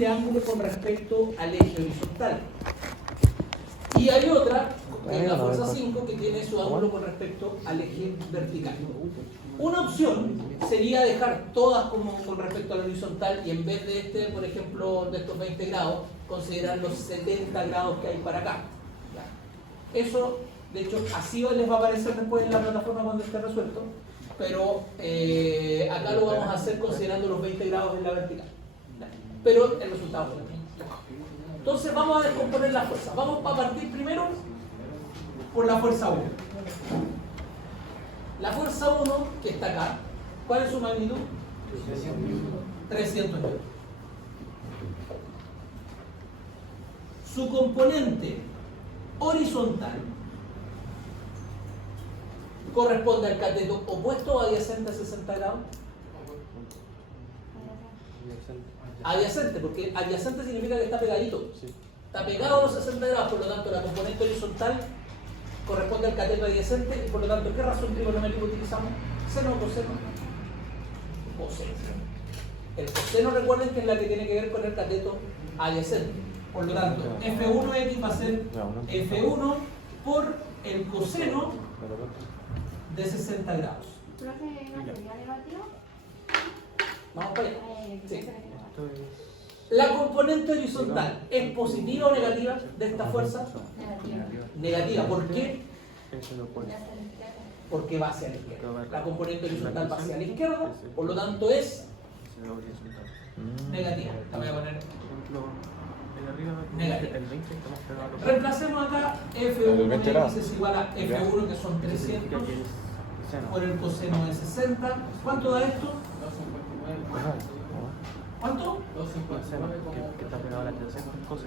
este ángulo con respecto al eje horizontal. Y hay otra, en la fuerza 5, que tiene su ángulo con respecto al eje vertical. Una opción sería dejar todas como con respecto al horizontal y en vez de este, por ejemplo, de estos 20 grados, considerar los 70 grados que hay para acá. Eso, de hecho, así les va a aparecer después en la plataforma cuando esté resuelto, pero acá lo vamos a hacer considerando los 20 grados en la vertical. Pero el resultado es el mismo. Entonces vamos a descomponer la fuerza. Vamos a partir primero por la fuerza 1. La fuerza 1, que está acá, ¿cuál es su magnitud? 300 newton. Su componente horizontal corresponde al cateto opuesto o adyacente a 60 grados. Adyacente, porque adyacente significa que está pegadito. Está pegado a los 60 grados, por lo tanto la componente horizontal corresponde al cateto adyacente y por lo tanto, ¿qué razón trigonométrica utilizamos? ¿Seno o coseno? Coseno. El coseno, recuerden que es la que tiene que ver con el cateto adyacente. Por lo tanto, F1x va a ser F1 por el coseno de 60 grados. Vamos para allá. Sí. La componente horizontal, ¿es positiva o negativa de esta fuerza? Negativa. ¿Por qué? Porque va hacia la izquierda. La componente horizontal va hacia la izquierda, por lo tanto es negativa. La voy a poner negativa. Reemplacemos acá F1 es igual a F1, que son 300 por el coseno de 60. ¿Cuánto da esto? ¿Cuánto? 259.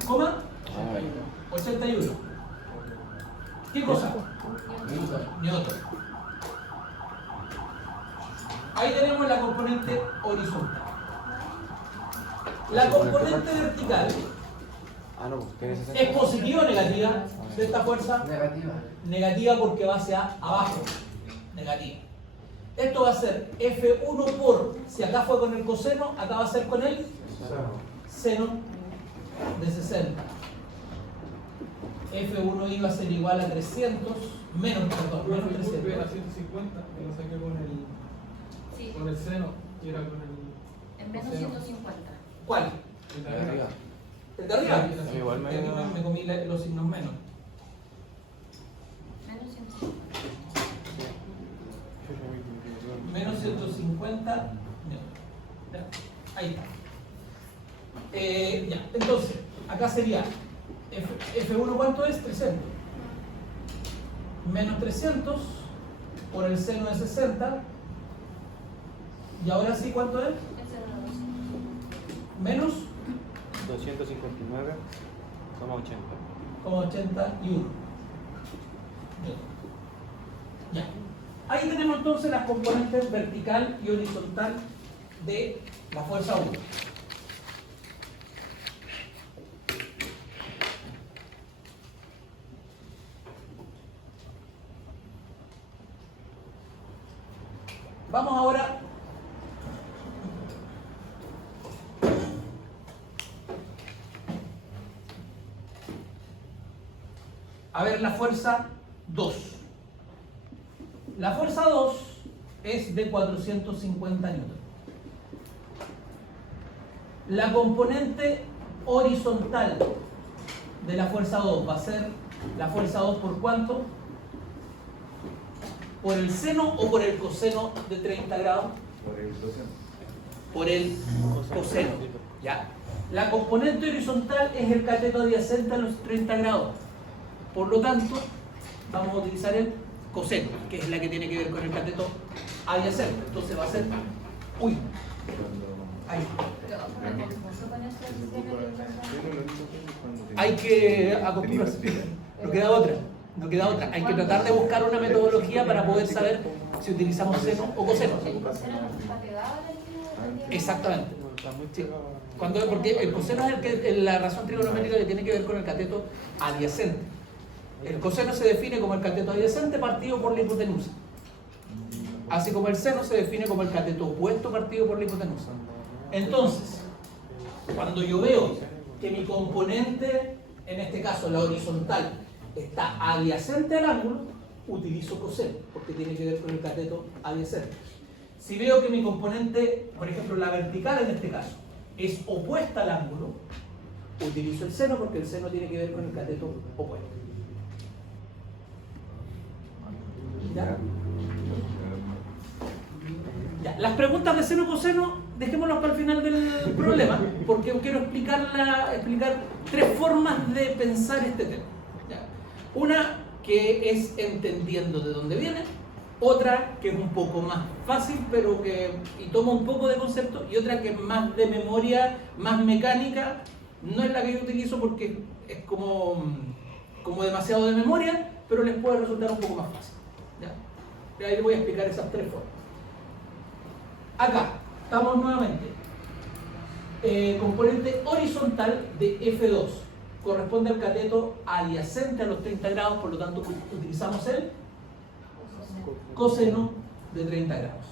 ¿Coma? 81. ¿Qué cosa? Newton. Ahí tenemos la componente horizontal. La componente vertical ¿es positiva o negativa de esta fuerza? Negativa. Negativa porque va hacia abajo. Negativa. Esto va a ser F1 por, si acá fue con el coseno, acá va a ser con el seno de 60. F1 iba a ser igual a 300, menos 300. Era 150, que lo saqué con el seno, y era con el... En menos 150. ¿Cuál? El de arriba. ¿El de arriba? Sí, igual me comí los signos menos. Menos 150. Menos 150 newton. Ya, ahí está. Ya, entonces, acá sería F1, ¿cuánto es? 300. Menos 300 por el seno de 60. Y ahora sí, ¿cuánto es? Menos 259,81. Ya. Ahí tenemos entonces las componentes vertical y horizontal de la fuerza 1. Vamos ahora a ver la fuerza 2. La fuerza 2 es de 450 newton. La componente horizontal de la fuerza 2 va a ser la fuerza 2 por ¿cuánto? ¿Por el seno o por el coseno de 30 grados? Por el coseno. Por el coseno. ¿Ya? La componente horizontal es el cateto adyacente a los 30 grados. Por lo tanto, vamos a utilizar el coseno, que es la que tiene que ver con el cateto adyacente. Entonces va a ser... Uy. Ahí. Hay que acostumbrarse. No queda otra. No queda otra. Hay que tratar de buscar una metodología para poder saber si utilizamos seno o coseno. Exactamente. Sí. Porque el coseno es la razón trigonométrica que tiene que ver con el cateto adyacente. El coseno se define como el cateto adyacente partido por la hipotenusa. Así como el seno se define como el cateto opuesto partido por la hipotenusa. Entonces, Cuando yo veo que mi componente, en este caso la horizontal, está adyacente al ángulo, utilizo coseno, porque tiene que ver con el cateto adyacente. Si veo que mi componente, por ejemplo la vertical en este caso, es opuesta al ángulo, utilizo el seno, porque el seno tiene que ver con el cateto opuesto. ¿Ya? Ya. Las preguntas de seno coseno, dejémoslas para el final del problema, porque quiero explicar 3 formas de pensar este tema. ¿Ya? Una que es entendiendo de dónde viene, otra que es un poco más fácil pero y toma un poco de concepto, y otra que es más de memoria, más mecánica. No es la que yo utilizo porque es como demasiado de memoria, pero les puede resultar un poco más fácil. ¿Ya? Y ahí les voy a explicar esas 3 formas. Acá estamos nuevamente. Componente horizontal de F2 corresponde al cateto adyacente a los 30 grados, por lo tanto utilizamos el coseno de 30 grados.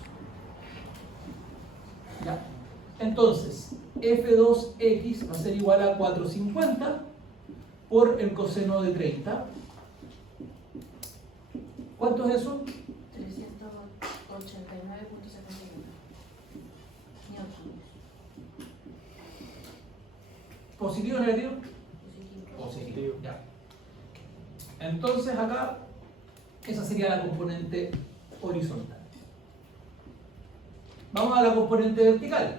¿Ya? Entonces, F2X va a ser igual a 450 por el coseno de 30. ¿Cuánto es eso? 389.71 newtons. ¿Positivo o negativo? Positivo. Positivo. Ya. Entonces acá, esa sería la componente horizontal. Vamos a la componente vertical.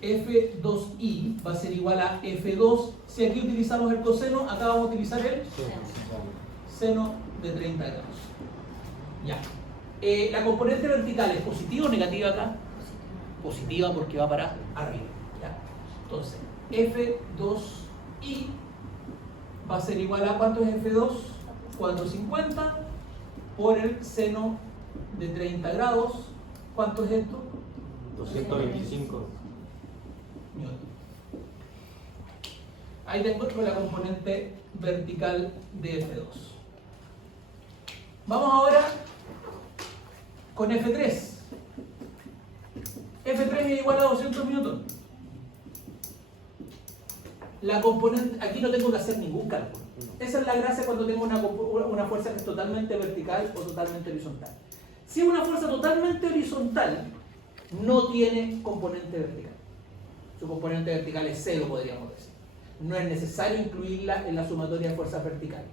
F2i va a ser igual a F2. Si aquí utilizamos el coseno, acá vamos a utilizar el seno de 30 grados. Ya. La componente vertical es positiva o negativa acá. Positiva porque va para arriba. ¿Ya? Entonces, F2i va a ser igual a, ¿cuánto es F2? 450 por el seno de 30 grados. ¿Cuánto es esto? 225. Newton. Ahí tengo la componente vertical de F2. Vamos ahora con F3. F3 es igual a 200 newton. La componente, aquí no tengo que hacer ningún cálculo. Esa es la gracia cuando tengo una fuerza que es totalmente vertical o totalmente horizontal. Si es una fuerza totalmente horizontal, no tiene componente vertical. Su componente vertical es 0, podríamos decir. No es necesario incluirla en la sumatoria de fuerzas verticales.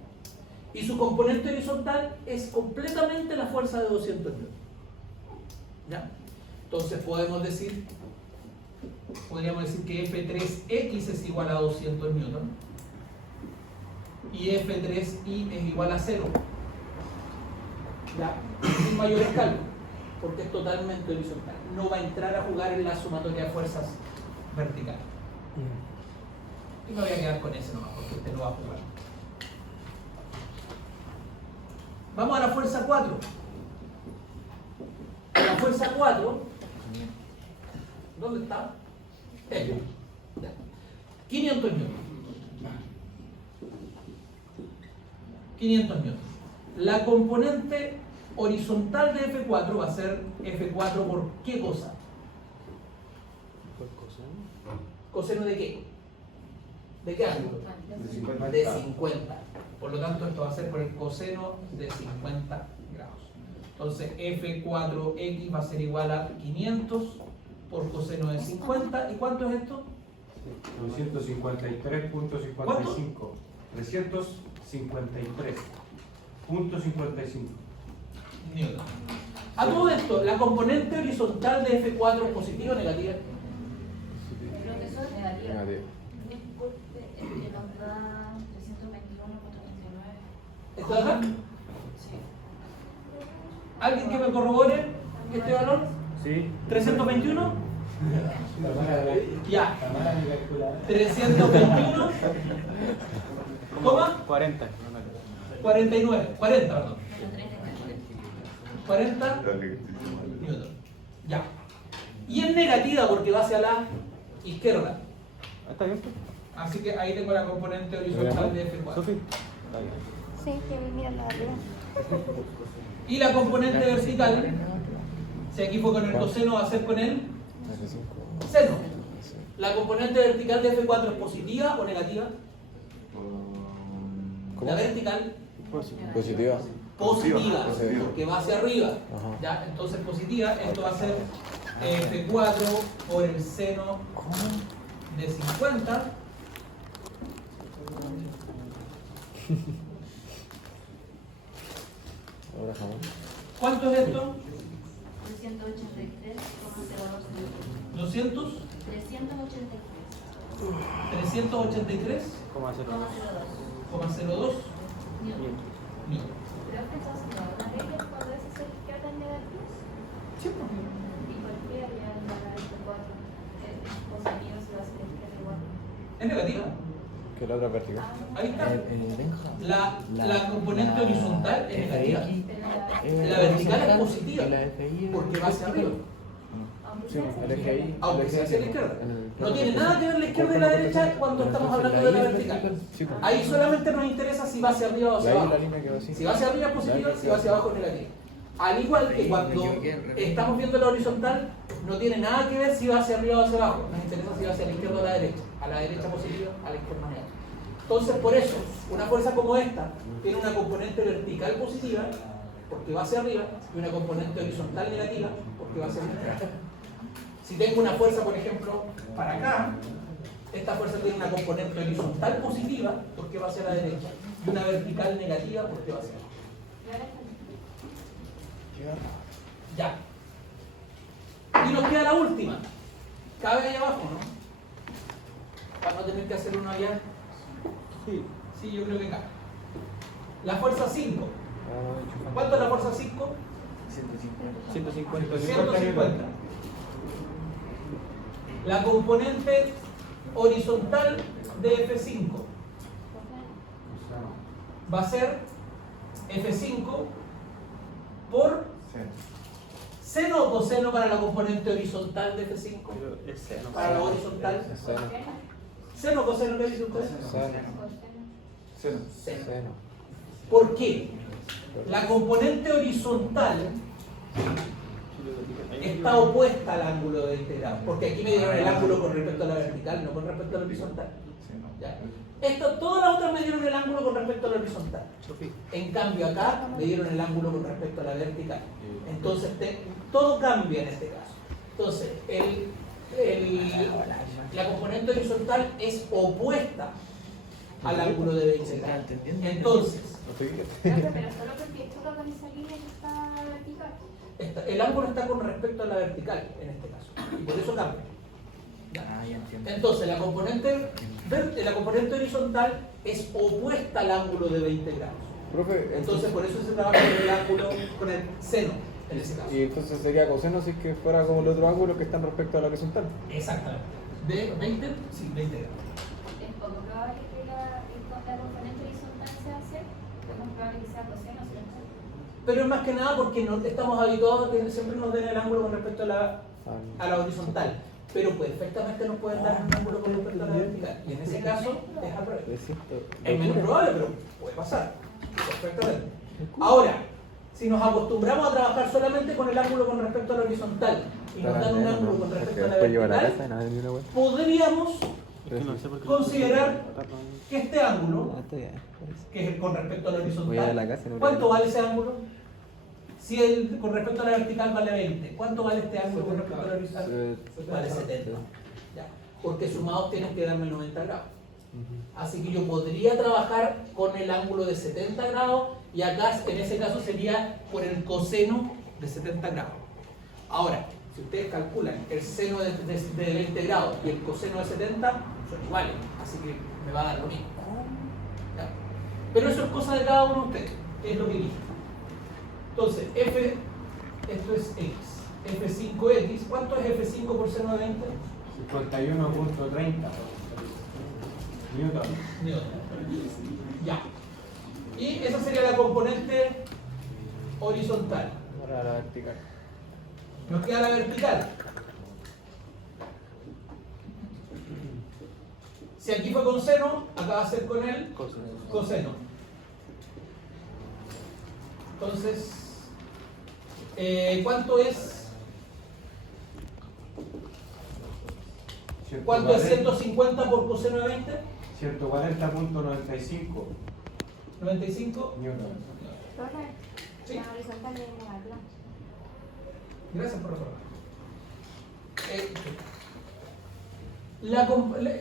Y su componente horizontal es completamente la fuerza de 200 newton. ¿Ya? Entonces podríamos decir que F3X es igual a 200 newton y F3I es igual a 0. ¿Ya? Sin mayores cálculos, porque es totalmente horizontal. No va a entrar a jugar en la sumatoria de fuerzas verticales. Y me voy a quedar con ese nomás, porque este no va a jugar. Vamos a la fuerza 4. La fuerza 4, ¿dónde está? 500 newton. 500 newton. La componente horizontal de F4 va a ser F4 por ¿qué cosa? ¿Coseno de qué? ¿De qué ángulo? De 50. Por lo tanto, esto va a ser por el coseno de 50 grados. Entonces, F4X va a ser igual a 500 por coseno de 50. ¿Y cuánto es esto? 253.55. 353.55 newton. A todo esto, la componente horizontal de F4 es positiva o negativa. Creo que eso es negativa. Negativa. Nos da 321.39. ¿Esto de acá? Sí. ¿Alguien que me corrobore este valor? Sí. ¿321? Ya. 321. ¿Cómo? 40. 49. 40, perdón. 40 newton. Ya. Y es negativa porque va hacia la izquierda. ¿Está bien? Así que ahí tengo la componente horizontal de F4. Sofi. Sí, que mira la de arriba. Y la componente vertical, si aquí fue con el coseno, va a ser con el Seno. ¿La componente vertical de F4 es positiva o negativa? La vertical Positiva. positiva, Positiva. porque va hacia arriba. Ajá. ¿Ya? Entonces positiva, esto va a ser F4 por el seno de 50. Ahora jamás. ¿Cuánto es esto? 383,02. 200, 383,02 0,02. Newton. mil. Creo que entonces no, una regla cuando es hacia la izquierda en negativos. Sí, pues. ¿Y por qué habría la F4? Positivo si va a ser la izquierda igual. Es negativa. Que la otra vertical. Ahí está. Benja. La componente horizontal es negativa. Pero La vertical es positiva, La FI porque va hacia arriba. aunque Sí, sea el eje ahí. Aunque sea hacia la izquierda. No tiene nada que ver la izquierda y la derecha cuando estamos hablando de la vertical. Ahí solamente nos interesa si va hacia arriba o hacia abajo. Si va hacia arriba es positiva, si va hacia abajo es negativa. Al igual que cuando estamos viendo la horizontal, no tiene nada que ver si va hacia arriba o hacia abajo. Nos interesa si va hacia la izquierda o a la derecha. A la derecha positiva, a la izquierda negativa. Entonces, por eso, una fuerza como esta tiene una componente vertical positiva, porque va hacia arriba, y una componente horizontal negativa, porque va hacia abajo. Si tengo una fuerza, por ejemplo, para acá, esta fuerza tiene una componente horizontal positiva, porque va hacia la derecha, y una vertical negativa, porque va hacia abajo. Ya. Y nos queda la última. Cabe ahí abajo, ¿no? Para no tener que hacer uno allá. Sí, yo creo que cabe. La fuerza 5. ¿Cuánto es la fuerza 5? 150. 150. La componente horizontal de F5 va a ser F5 por seno o coseno para la componente horizontal de F5. Es seno. Para la horizontal. Seno. ¿Seno o coseno le dice usted? Seno. Seno. ¿Por qué? La componente horizontal está opuesta al ángulo de 20 grados, porque aquí me dieron el ángulo con respecto a la vertical, no con respecto a la horizontal. ¿Ya? Todas las otras me dieron el ángulo con respecto a la horizontal. En cambio acá me dieron el ángulo con respecto a la vertical. Entonces todo cambia en este caso. Entonces la componente horizontal es opuesta al ángulo de 20 grados. Entonces Pero solo porque esto organiza línea que está vertical. el ángulo está con respecto a la vertical en este caso, y por eso cambia. Entonces la componente horizontal es opuesta al ángulo de 20 grados. Profe, Entonces por eso se trabaja con el ángulo, con el seno en ese caso. y entonces sería coseno si es que fuera como el otro ángulo que están respecto a la horizontal. Exactamente. De 20, sí, 20 grados. Es poco probable que la componente horizontal sea C, es más probable que sea coseno, ¿cierto? Pero es más que nada porque no estamos habituados a que siempre nos den el ángulo con respecto a la horizontal. Pero perfectamente nos pueden dar un ángulo con respecto a la vertical. Y en ese caso es al revés. Es menos probable, pero puede pasar. Perfectamente. Ahora, si nos acostumbramos a trabajar solamente con el ángulo con respecto a la horizontal y nos dan un ángulo con respecto a la vertical, podríamos considerar que este ángulo, que es con respecto a la horizontal, ¿cuánto vale ese ángulo? Si con respecto a la vertical vale 20, ¿cuánto vale este ángulo con respecto a la horizontal? Vale 70. Ya. Porque sumados tienen que darme 90 grados. Así que yo podría trabajar con el ángulo de 70 grados y acá en ese caso sería por el coseno de 70 grados. Ahora, si ustedes calculan el seno de 20 grados y el coseno de 70 son iguales, así que me va a dar lo mismo. ¿Ya? Pero eso es cosa de cada uno de ustedes, es lo que dije. Entonces, esto es x, f5x, ¿cuánto es f5 por seno de 20? 51.30 Newton. Newton. Ya. Y esa sería la componente horizontal. Ahora la vertical. Nos queda la vertical. Si aquí fue con seno, acá va a ser con el coseno. Entonces, ¿cuánto es ¿Cuánto es 150 por coseno de 20? 140.95 95. Profe, Sí. la horizontal es negativa. Gracias por recordar.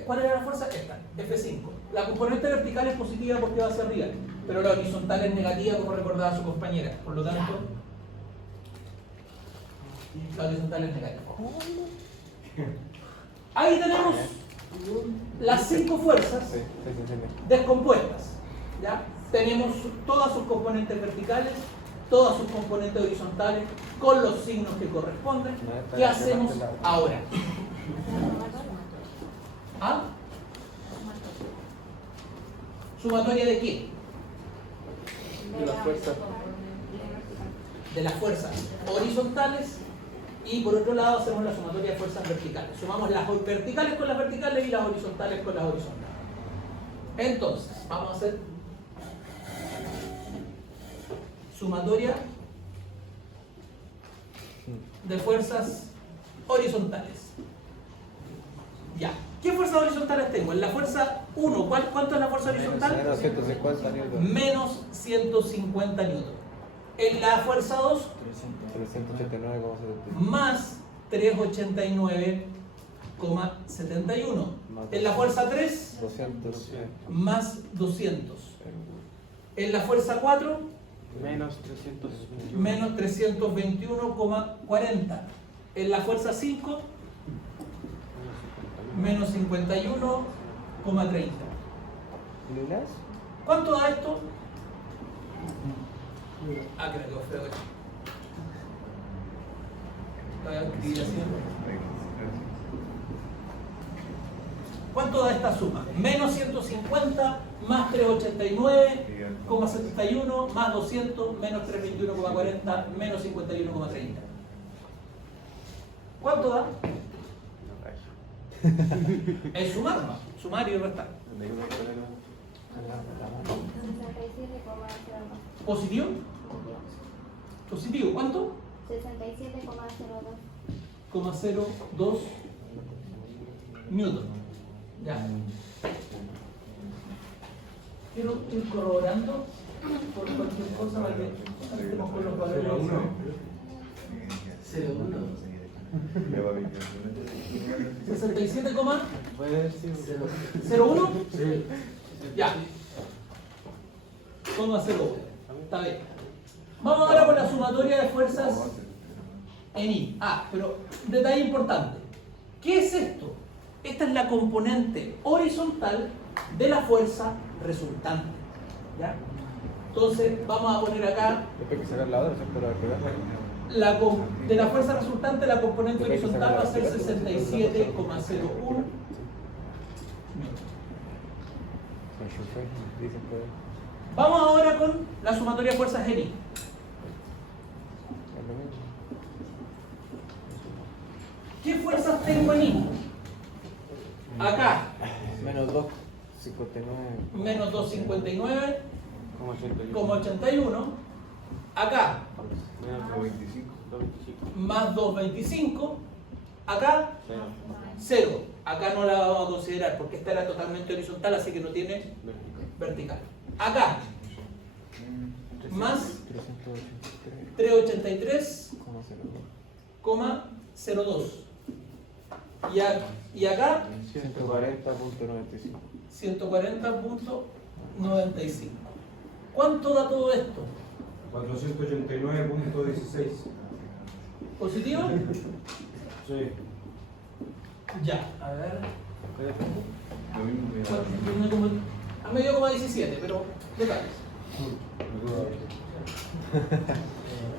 ¿Cuál era la fuerza? Esta, F5. La componente vertical es positiva porque va hacia arriba, pero la horizontal es negativa, como recordaba su compañera. Por lo tanto, la horizontal es negativa. Ahí tenemos las 5 fuerzas Sí, sí, sí, sí. descompuestas. ¿Ya? Tenemos todas sus componentes verticales, todas sus componentes horizontales, con los signos que corresponden. ¿Qué hacemos ahora? ¿Ah? ¿Sumatoria de qué? De la fuerza. De las fuerzas horizontales, y por otro lado hacemos la sumatoria de fuerzas verticales. Sumamos las verticales con las verticales y las horizontales con las horizontales. Entonces, vamos a hacer sumatoria de fuerzas horizontales. Ya. ¿Qué fuerzas horizontales tengo? En la fuerza 1, ¿cuánto es la fuerza horizontal? Menos 150 newton. Menos 150 newton. En la fuerza 2, 389,71. más 389,71. En la fuerza 3, 200. más 200. En la fuerza 4, menos 300. menos 321,40. En la fuerza 5, menos 51,30. ¿Lunas? ¿Cuánto da esto? Ah, que me quedó feo esto. Voy a escribir así. ¿Cuánto da esta suma? Menos 150 más 389,71 más 200 menos 321,40 menos 51,30. ¿Cuánto da? Es sumar, ¿no? Sumar y restar. 67,02. ¿Positivo? ¿Positivo? ¿Cuánto? 67,02. 0,02 newton. Ya. Quiero ir corroborando por cualquier cosa para que estemos con los valores. 67, Puede decir 01. Sí. Ya. 0,01. Está bien. Vamos ahora con la sumatoria de fuerzas en I. Ah, pero detalle importante. ¿Qué es esto? Esta es la componente horizontal de la fuerza resultante. ¿Ya? Entonces vamos a poner acá Después hay que sacar la otra, ¿cierto? Para pegarla. de la fuerza resultante, la componente Después hay que horizontal va a ser sacar la 67,01. Dicen que Vamos ahora con la sumatoria de fuerzas en I. es lo mismo. ¿Qué fuerzas tengo en I? Acá, Menos 2,59. menos 259,81. Como Acá, menos 225. más 225. Acá, 0. Acá no la vamos a considerar porque esta era totalmente horizontal, así que no tiene vertical. Acá, más 383,02. Y acá, 140,95. 140,95. ¿Cuánto da todo esto? 489.16. ¿Positivo? Sí. Ya, a ver. Lo mismo que A medio como 17, pero detalles.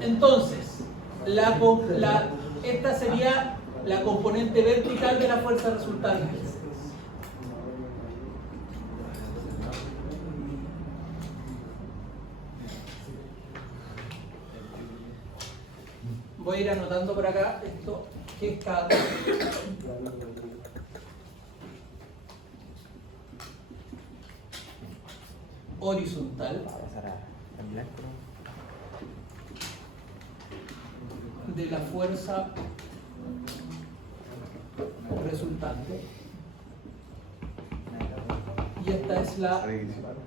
Entonces, esta sería la componente vertical de la fuerza resultante. Voy a ir anotando por acá esto, que es cada horizontal de la fuerza resultante y esta es la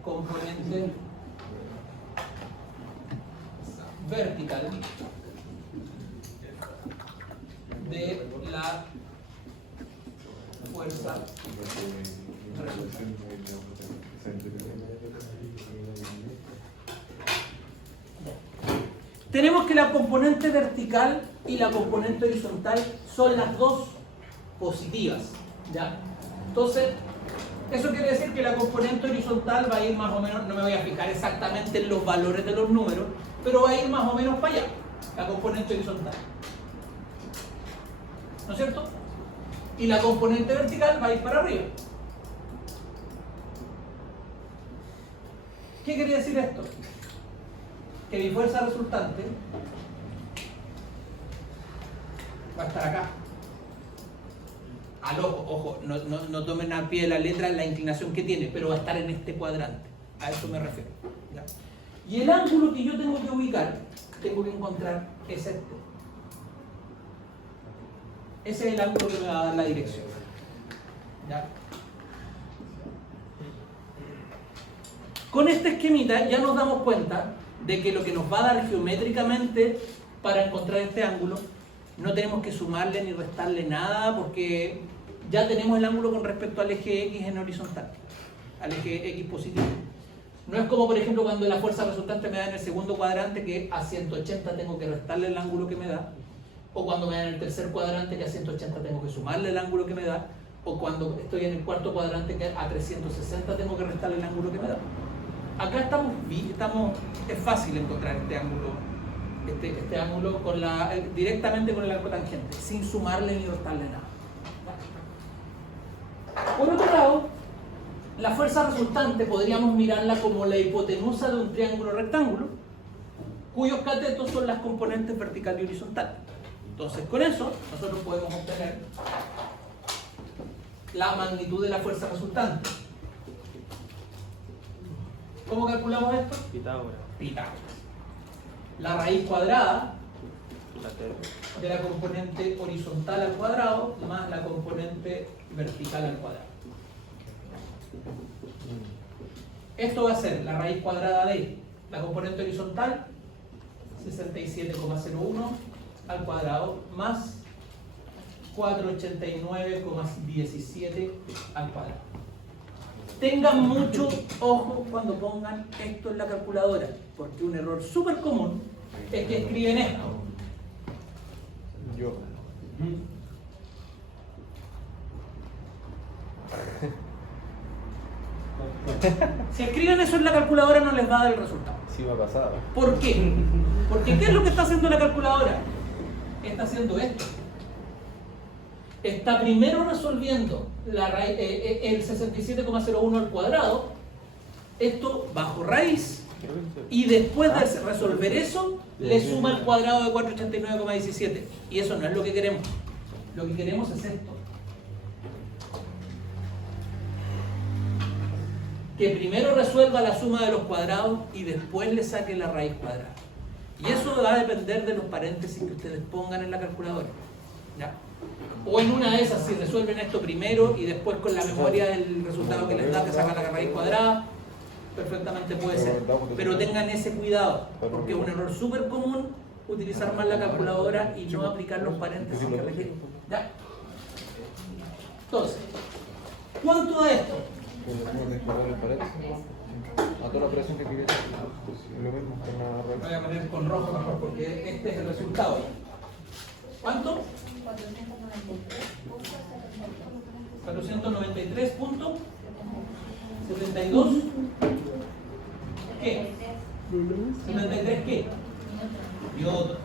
componente vertical de la fuerza resultante. Tenemos que la componente vertical y la componente horizontal son las dos positivas, ¿ya? Entonces, eso quiere decir que la componente horizontal va a ir más o menos, no me voy a fijar exactamente en los valores de los números, pero va a ir más o menos para allá, la componente horizontal. ¿No es cierto? Y la componente vertical va a ir para arriba. ¿Qué quiere decir esto? Que mi fuerza resultante va a estar acá. Al ojo, ojo, no tomen al pie de la letra la inclinación que tiene, pero va a estar en este cuadrante. A eso me refiero. ¿Ya? Y el ángulo que yo tengo que ubicar, tengo que encontrar, es este. Ese es el ángulo que me va a dar la dirección. ¿Ya? Con este esquemita ya nos damos cuenta de que lo que nos va a dar geométricamente para encontrar este ángulo, no tenemos que sumarle ni restarle nada porque ya tenemos el ángulo con respecto al eje X en horizontal, al eje X positivo. No es como por ejemplo cuando la fuerza resultante me da en el segundo cuadrante que a 180 tengo que restarle el ángulo que me da, o cuando me da en el tercer cuadrante que a 180 tengo que sumarle el ángulo que me da, o cuando estoy en el cuarto cuadrante que a 360 tengo que restarle el ángulo que me da. Acá estamos es fácil encontrar este ángulo, este ángulo con directamente con el arco tangente, sin sumarle ni restarle nada. Por otro lado, la fuerza resultante podríamos mirarla como la hipotenusa de un triángulo rectángulo, cuyos catetos son las componentes vertical y horizontal. Entonces, con eso, nosotros podemos obtener la magnitud de la fuerza resultante. ¿Cómo calculamos esto? Pitágoras. Pitágoras. La raíz cuadrada de la componente horizontal al cuadrado más la componente vertical al cuadrado. Esto va a ser la raíz cuadrada de la componente horizontal, 67,01 al cuadrado, más 489,17 al cuadrado. Tengan mucho ojo cuando pongan esto en la calculadora, porque un error súper común es que escriben esto. Yo. Si escriben eso en la calculadora no les va a dar el resultado. Sí me ha pasado. ¿Por qué? Porque ¿qué es lo que está haciendo la calculadora? Está haciendo esto. Está primero resolviendo el 67,01 al cuadrado, esto bajo raíz, y después de resolver eso, le suma el cuadrado de 489,17. Y eso no es lo que queremos. Lo que queremos es esto. Que primero resuelva la suma de los cuadrados y después le saque la raíz cuadrada. Y eso va a depender de los paréntesis que ustedes pongan en la calculadora. ¿Ya? O en una de esas, si resuelven esto primero y después con la memoria del resultado que les da, que saca la raíz cuadrada, perfectamente puede ser. Pero tengan ese cuidado, porque es un error súper común utilizar mal la calculadora y no aplicar los paréntesis que requieren. ¿Ya? Entonces, ¿cuánto da esto? A toda la operación que quieres. Lo mismo con la Voy a poner con rojo mejor porque este es el resultado. ¿Cuánto? 493.72. ¿Qué? ¿73 qué? Newton.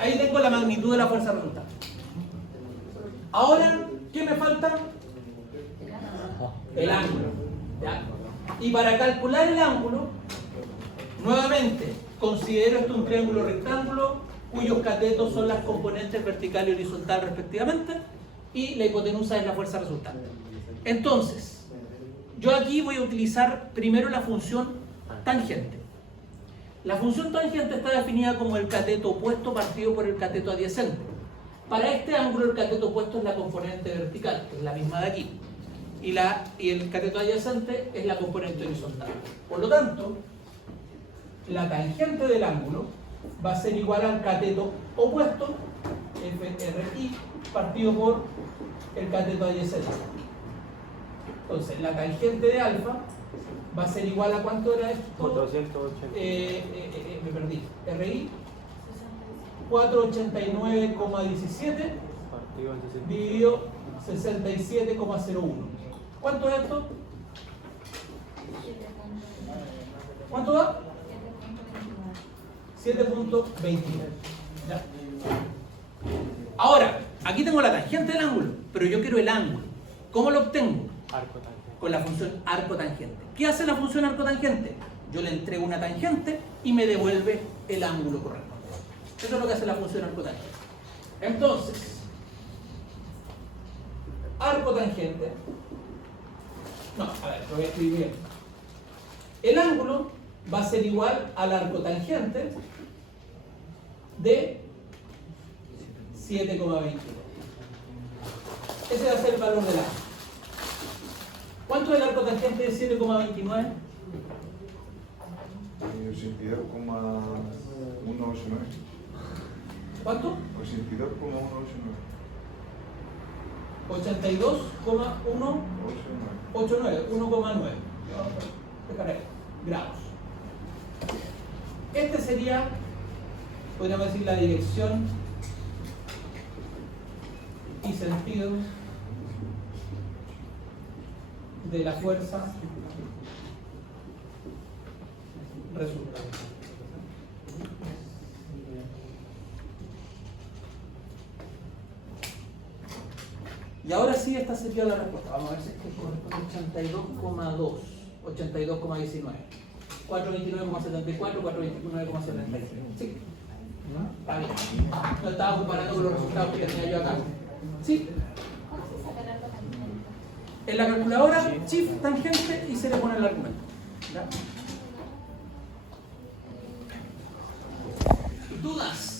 Ahí tengo la magnitud de la fuerza resultante. Ahora, ¿qué me falta? El ángulo. ¿Ya? Y para calcular el ángulo, nuevamente, considero esto un triángulo rectángulo, cuyos catetos son las componentes vertical y horizontal respectivamente, y la hipotenusa es la fuerza resultante. Entonces, yo aquí voy a utilizar primero la función tangente. La función tangente está definida como el cateto opuesto partido por el cateto adyacente. Para este ángulo el cateto opuesto es la componente vertical, que es la misma de aquí, y el cateto adyacente es la componente horizontal. Por lo tanto, la tangente del ángulo va a ser igual al cateto opuesto, FRI, partido por el cateto adyacente. Entonces, la tangente de alfa va a ser igual a ¿cuánto era esto? 480. Me perdí. RI 489,17 Partido en 60. dividido 67,01. ¿Cuánto es esto? ¿Cuánto da? 7.29. Ya. Ahora, aquí tengo la tangente del ángulo, pero yo quiero el ángulo. ¿Cómo lo obtengo? Arco tangente. Con la función arco tangente. ¿Qué hace la función arco tangente? Yo le entrego una tangente y me devuelve el ángulo correcto. Eso es lo que hace la función arco tangente. Entonces, arco tangente. No, a ver, lo voy a escribir bien. El ángulo va a ser igual al arco tangente de 7,22. Ese va a ser el valor del ángulo. ¿Cuánto es el arco tangente de 7,29? 82,189. ¿Cuánto? 82,189. 82,189, 1,9 grados. Este sería, podríamos decir, la dirección y sentido de la fuerza resultante. Y ahora sí, esta sería la respuesta. Vamos a ver si es que corresponde 82,2, 82,19, 429,74, 429,73. Sí. Está bien. Lo estaba comparando con los resultados que tenía yo acá. Sí. ¿Cómo se saca el arco tangente? En la calculadora, shift tangente y se le pone el argumento. ¿Ya? ¿Dudas?